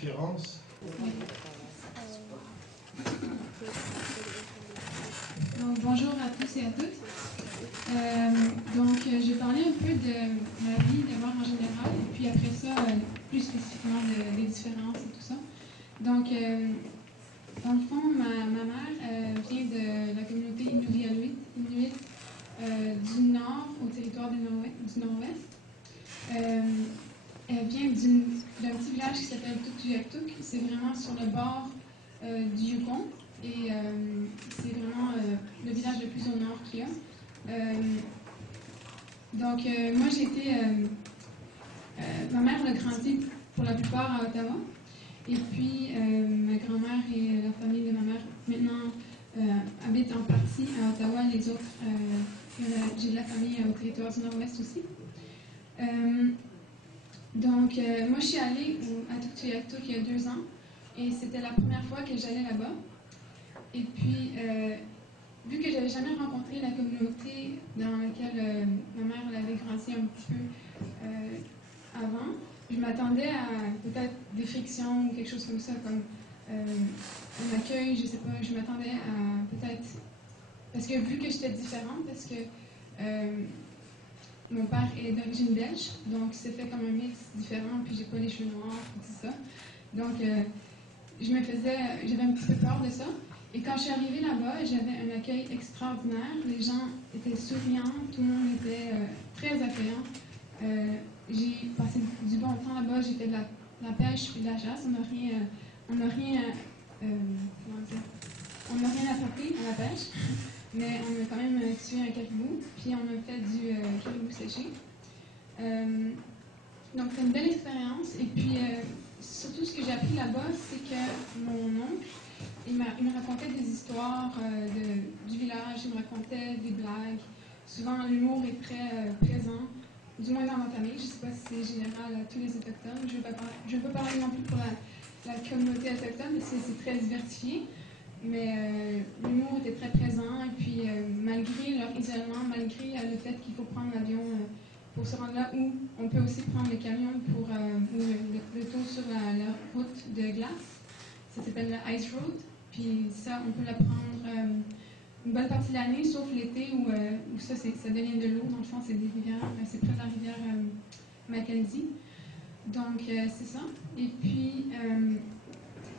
différences. Donc, bonjour à tous et à toutes. Je vais parler un peu de ma vie de mort en général, et puis après ça, plus spécifiquement des différences et tout ça. Donc, dans le fond, ma mère vient de la communauté Inuit du Nord au territoire du Nord-Ouest. Elle vient d'un petit village qui s'appelle Tuktoyaktuk. C'est vraiment sur le bord du Yukon. Et c'est vraiment le village le plus au nord qu'il y a. Moi, j'ai été... ma mère a grandi pour la plupart à Ottawa. Et puis, ma grand-mère et la famille de ma mère, maintenant, habitent en partie à Ottawa. Les autres, j'ai de la famille au territoire du Nord-Ouest aussi. Moi, je suis allée à Tuktoyaktuk il y a 2 ans. Et c'était la première fois que j'allais là-bas. Et puis, vu que j'avais jamais rencontré la communauté dans laquelle ma mère avait grandi un petit peu avant, je m'attendais à peut-être des frictions ou quelque chose comme ça, comme un accueil, je sais pas, je m'attendais à peut-être... Parce que vu que j'étais différente, parce que mon père est d'origine belge, donc c'est fait comme un mix différent, puis j'ai pas les cheveux noirs, et tout ça. Donc, j'avais un petit peu peur de ça. Et quand je suis arrivée là-bas, j'avais un accueil extraordinaire. Les gens étaient souriants, tout le monde était très accueillant. J'ai passé du bon temps là-bas. J'ai fait de la pêche et de la chasse. On n'a rien attrapé à la pêche, mais on a quand même tué un caribou, puis on a fait du caribou séché. Donc, c'est une belle expérience. Et puis, surtout, ce que j'ai appris là-bas, c'est que mon oncle, il me racontait des histoires du village, il me racontait des blagues. Souvent, l'humour est très présent, du moins dans ma famille. Je ne sais pas si c'est général à tous les Autochtones. Je ne veux pas parler non plus pour la communauté autochtone, parce que c'est très diversifié. Mais l'humour était très présent. Et puis, malgré leur isolement, malgré le fait qu'il faut prendre l'avion pour se rendre là, où on peut aussi prendre le camion pour le tour sur la route de glace. Ça s'appelle la Ice Road. Puis ça, on peut la prendre une bonne partie de l'année, sauf l'été où ça devient de l'eau. Dans le fond, c'est des rivières, c'est près de la rivière Mackenzie. Donc, c'est ça. Et puis,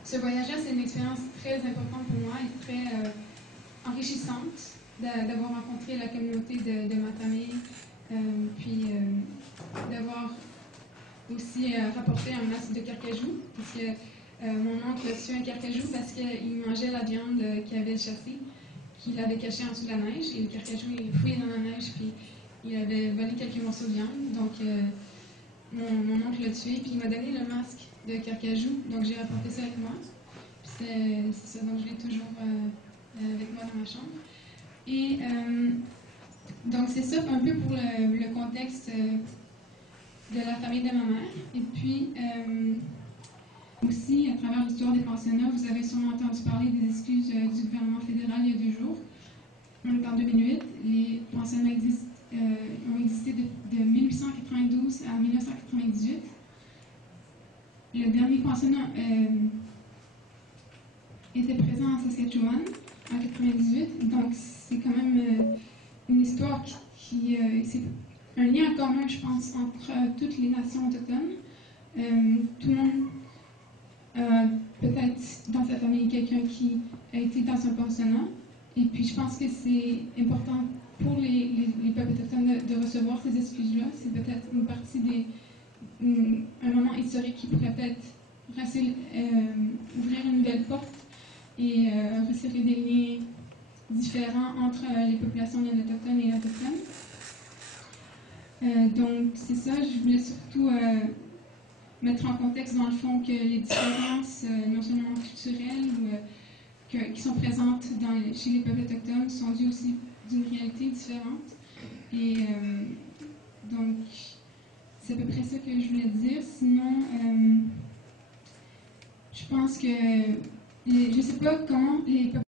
ce voyage-là, c'est une expérience très importante pour moi et très enrichissante d'avoir rencontré la communauté de ma famille, puis d'avoir aussi rapporté un masque de carcajou, parce que mon oncle a tué un carcajou parce qu'il mangeait la viande qu'il avait chassée, qu'il avait cachée en dessous de la neige, et le carcajou il fouillait dans la neige, puis il avait volé quelques morceaux de viande. Donc, mon oncle l'a tué, puis il m'a donné le masque de carcajou, donc j'ai rapporté ça avec moi. Puis c'est ça, donc je l'ai toujours avec moi dans ma chambre. Et donc, c'est ça un peu pour le contexte de la famille de ma mère. Et puis, aussi, à travers l'histoire des pensionnats, vous avez sûrement entendu parler des excuses du gouvernement fédéral il y a 2 jours. On est en 2008. Les pensionnats ont existé de 1892 à 1998. Le dernier pensionnat était présent en Saskatchewan en 1998. Donc, c'est quand même une histoire c'est un lien commun, je pense, entre toutes les nations autochtones. Tout le monde peut-être dans sa famille quelqu'un qui a été dans un pensionnat. Et puis je pense que c'est important pour les peuples autochtones de recevoir ces excuses-là. C'est peut-être une partie un moment historique qui pourrait peut-être ouvrir une nouvelle porte et resserrer des liens différents entre les populations non autochtones et autochtones. Donc c'est ça, je voulais surtout mettre en contexte dans le fond que les différences, non seulement culturelles qui sont présentes chez les peuples autochtones, sont dues aussi d'une réalité différente. Et donc, c'est à peu près ça que je voulais dire. Sinon, je pense que, je ne sais pas comment les peuples